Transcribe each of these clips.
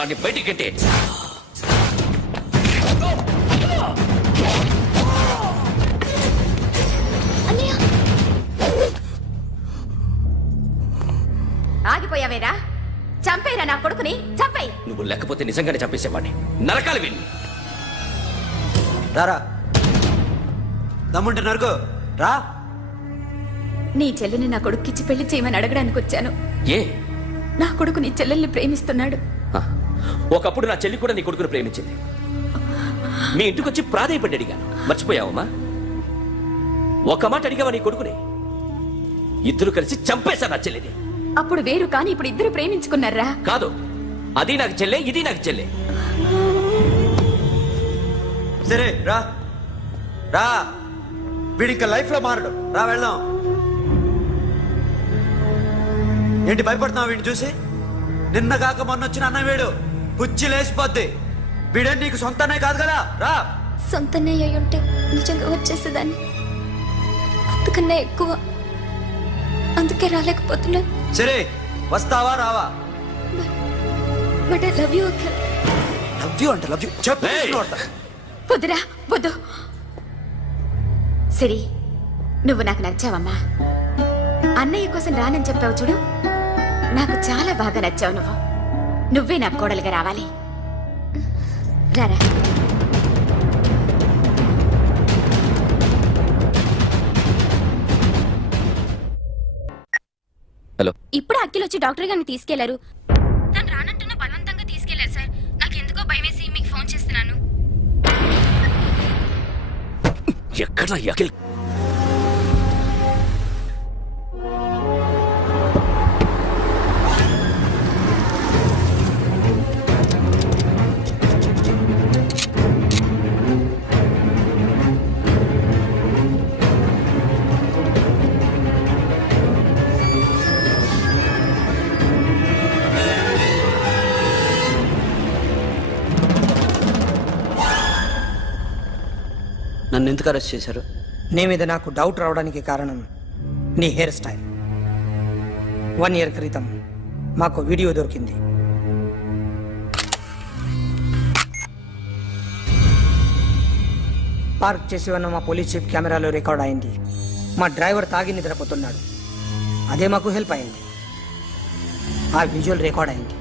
వాడిని బయటికి గెట్టే. ఆగిపోయావేరా? చంపేరా నా కొడుకుని, చంపేయి. నువ్వు లేకపోతే నిజంగానే చంపేసేవాడిని. నరకాలి విని. రారా, దమ్ముంటే నరుకు రా. నీ చెల్లిని నా కొడుక్కిచ్చి పెళ్లి చేయమని అడగడానికి వచ్చాను. ఏ? నా కొడుకు నీ చెల్లెల్ని ప్రేమిస్తున్నాడు. ఒకప్పుడు నా చెల్లి కూడా నీ కొడుకును ప్రేమించింది. మీ ఇంటికి వచ్చి ప్రాధాయపడి అడిగాను. మర్చిపోయావమ్మా? ఒక మాట అడిగావా నీ కొడుకుని? ఇద్దరు కలిసి చంపేశా నా చెల్లిని. అప్పుడు వేరు, కానీ ఇప్పుడు ఇద్దరు ప్రేమించుకున్నారా? కాదు, అది నాకు చెల్లె, ఇది నాకు చెల్లె. సరే రా రా, వీడి ఇంకా లైఫ్ లో మారడు. రా వెళ్దాం. ఏంటి భయపడుతున్నావు వీడిని చూసి? నిన్న కాక మొన్న వచ్చిన అన్న వీడు పుచ్చి లేసిపోద్ది. వీడే నీకు సొంతనే కాదు కదా. రా. సొంతనే అయి ఉంటే నిజంగా వచ్చేసేదాన్ని. అంతకన్నా ఎక్కువ, అందుకే రాలేకపోతున్నా. సరే, వస్తావా రావా? But I love you uncle. Love you అంటే లవ్ యూ చెప్పు. వద్దురా, వద్దు. సరే, నువ్వు నాకు నచ్చావమ్మా. అన్నయ్య కోసం రానని చెప్పావు చూడు, నాకు చాలా బాగా నచ్చావు. నువ్వే నాకు కోడలుగా రావాలి. రారా. హలో. ఇప్పుడు అఖిల్ వచ్చి డాక్టర్ గారిని తీసుకెళ్లారు. తను రానంటున్న బలవంతంగా తీసుకెళ్లారు సార్. నాకు ఎందుకో భయమేసి మీకు ఫోన్ చేస్తున్నాను. ఎక్కడ అఖిల్? నన్ను ఎందుకు అరెస్ట్ చేశారు? నీ మీద నాకు డౌట్ రావడానికి కారణం నీ హెయిర్ స్టైల్. 1 year క్రితం మాకు వీడియో దొరికింది. పార్క్ చేసి ఉన్న మా పోలీస్ జీప్ కెమెరాలో రికార్డ్ అయింది. మా డ్రైవర్ తాగి నిద్రపోతున్నాడు. అదే మాకు హెల్ప్ అయింది. ఆ విజువల్ రికార్డ్ అయింది.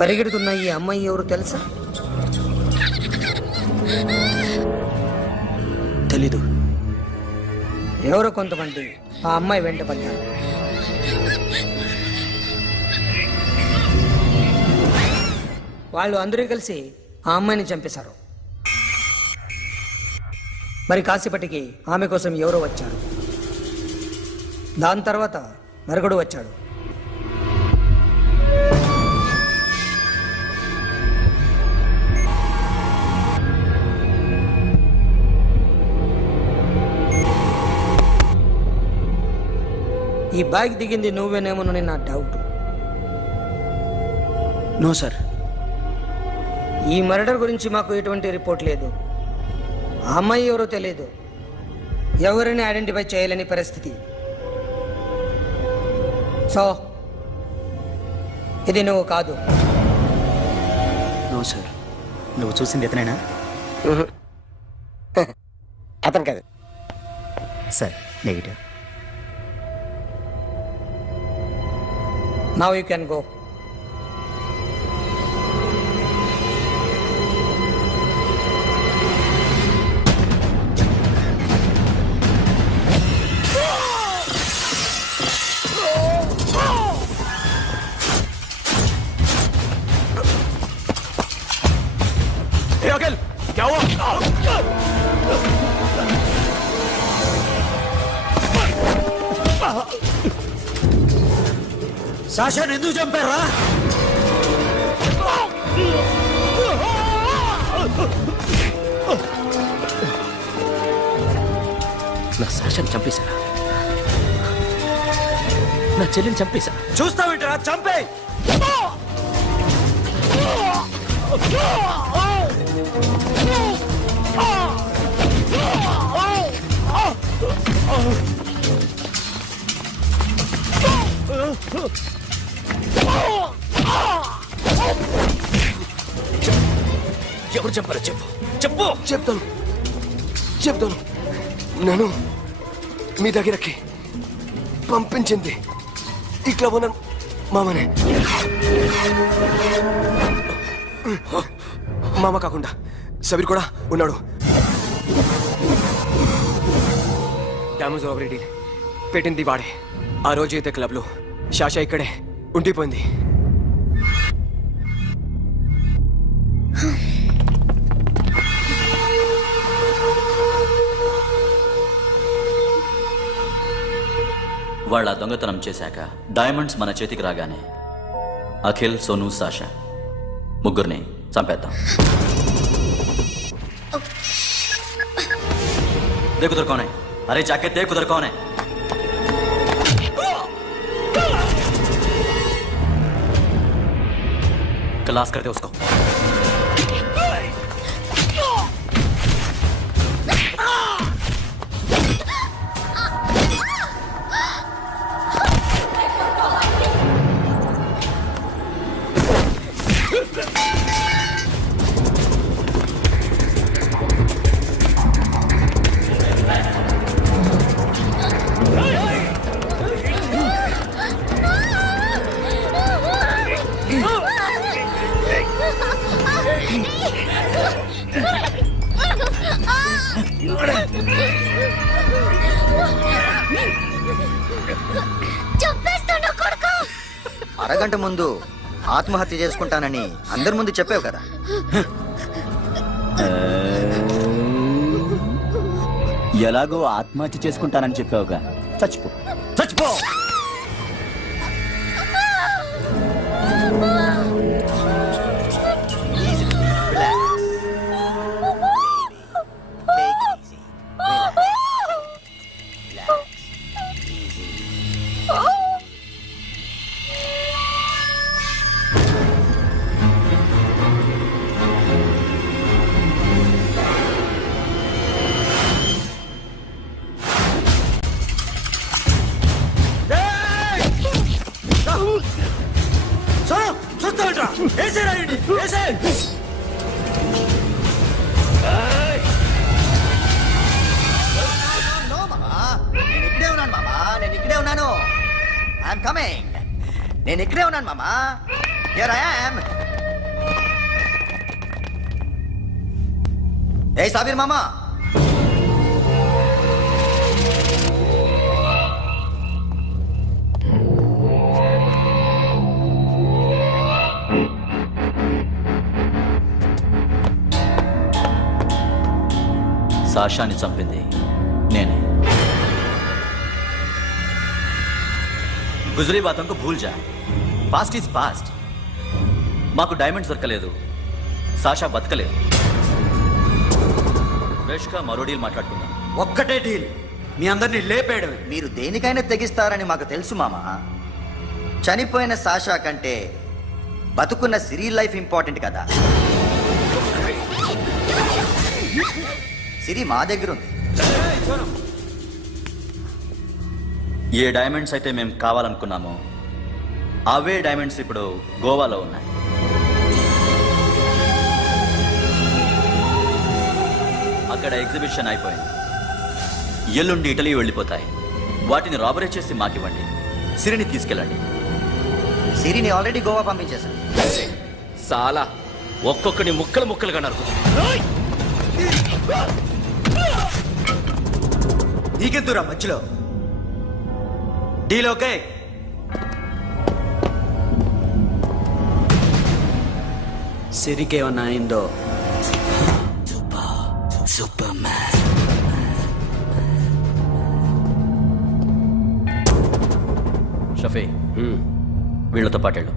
పరిగెడుతున్న ఈ అమ్మాయి ఎవరు తెలుసా? తెలీదు. ఎవరో కొంతమంది ఆ అమ్మాయి వెంట పడ్డారు. వాళ్ళు అందరూ కలిసి ఆ అమ్మాయిని చంపేశారు. మరి కాసేపటికి ఆమె కోసం ఎవరో వచ్చారు. దాని తర్వాత మరొకడు వచ్చాడు. ఈ బైక్ దిగింది నువ్వేనేమోనని నా డౌట్. No sir. ఈ మర్డర్ గురించి మాకు ఎటువంటి రిపోర్ట్ లేదు. ఆ అమ్మాయి ఎవరో తెలియదు. ఎవరిని ఐడెంటిఫై చేయలేని పరిస్థితి. సో ఇది నువ్వు కాదు. No sir. నువ్వు చూసింది ఇతనేనా? అతను కాదు sir. Negative. Now you can go. क्या हुआ? సాషాని ఎందుకు చంపారా? నా సాషాని చంపేశారా? నా చెల్లిని చంపేశా. చూస్తావేంట్రా? చంపే. ఎవరు చెప్పారో చెప్పు చెప్పు. చెప్తాను నన్ను మీ దగ్గరకి పంపించింది ఈ క్లబ్ ఓనర్ మామనే. మామ కాకుండా సబీర్ కూడా ఉన్నాడు. డ్యామేజ్ ఓవర్ డీల్ పెట్టింది వాడే. ఆ రోజు అయితే క్లబ్లో షాషా ఇక్కడే ఉండిపోయింది. వాళ్ళ దొంగతనం చేశాక డైమండ్స్ మన చేతికి రాగానే అఖిల్, సోను, సాషా ముగ్గురిని చంపేద్దాం. देखो उधर कौन है? अरे जाके देख उधर कौन है. क्लास करते उसको. అరగంట ముందు ఆత్మహత్య చేసుకుంటానని అందరి ముందు చెప్పావు కదా. ఎలాగో ఆత్మహత్య చేసుకుంటానని చెప్పావుగా, చచ్చిపో చచ్చిపో. నేను ఇక్కడే ఉన్నాను మామా. Here I am. ఏ సాబీర్ మామా, సాషాని చంపింది నేనే. గుజరీ బాతం को भूल जा. Past is past. మాకు డైమండ్స్ దొరకలేదు, సాషా బతకలేదు. ఫ్రెష్గా మరో డీల్ మాట్లాడుకుందాం. ఒక్కటే డీల్, మీ అందరినీ లేపేయడమే. మీరు దేనికైనా తెగిస్తారని మాకు తెలుసు మామా. చనిపోయిన సాషా కంటే బతుకున్న సిరి లైఫ్ ఇంపార్టెంట్ కదా. సిరి మా దగ్గర ఉంది. ఏ డైమండ్స్ అయితే మేము కావాలనుకున్నామో అవే డైమండ్స్ ఇప్పుడు గోవాలో ఉన్నాయి. అక్కడ ఎగ్జిబిషన్ అయిపోయింది. ఎల్లుండి ఇటలీ వెళ్ళిపోతాయి. వాటిని రాబరీ చేసి మాకివ్వండి. సిరిని తీసుకెళ్ళండి. సిరిని ఆల్రెడీ గోవా పంపించేశాను. సాలా ఒక్కొక్కని ముక్కలు ముక్కలుగా నరుకు. నీకెందురా మధ్యలో? Deal okay? సిరికేమన్నా అయిందో? షఫీ, వీళ్ళతో పాటు వెళ్ళు.